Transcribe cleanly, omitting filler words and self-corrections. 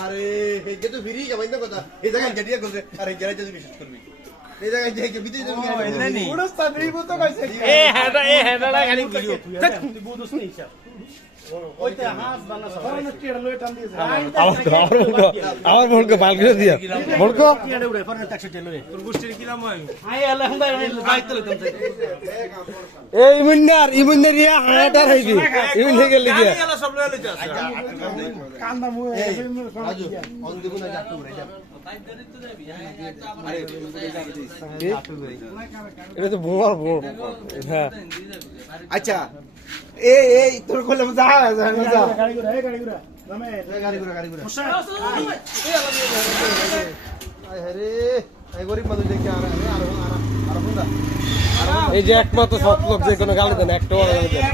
আরে হেগে তো ফিরি যাবেন না কথা এই জায়গায় গেটিয়া করছে আরে গেলে যদি বিশ্বাস করবি এই জায়গায় যে বিদেশ যাবি এলেনি পুরস্তা নেই বলতো কইছে এ হেডা খালি ভিডিও তুই বুঝছ না হিসাব ওইতে হাত বানা সরন কেড়ে লই টান দিয়েছে আমার বলকে বাল করে দিয়া বলকো কেড়ে উড়ে ফরন ট্যাক্সি টেলো রে তোর গোষ্ঠীর কি নাম হয় আই আল্লাহ হুন্দা বাইতে লইতাম এই ইমুন্নার ইয়া হায়াটার হইবি ইমুন হয়ে গেল গিয়া এলা সব লয়ে লইতে আছে কান্দা মু রাজু অন দিব না যাটু রে যা এটা তো বড় বড় হ্যাঁ আচ্ছা এই তোর কইলাম যা যা গাড়ি ঘুরা নামে গাড়ি ঘুরা আয় রে এই গরিব মানুষ দেখে আর হুন্দা এই যে একমাত্র সৎ লোক যে কোনো গালি দেন একটা গালি দেন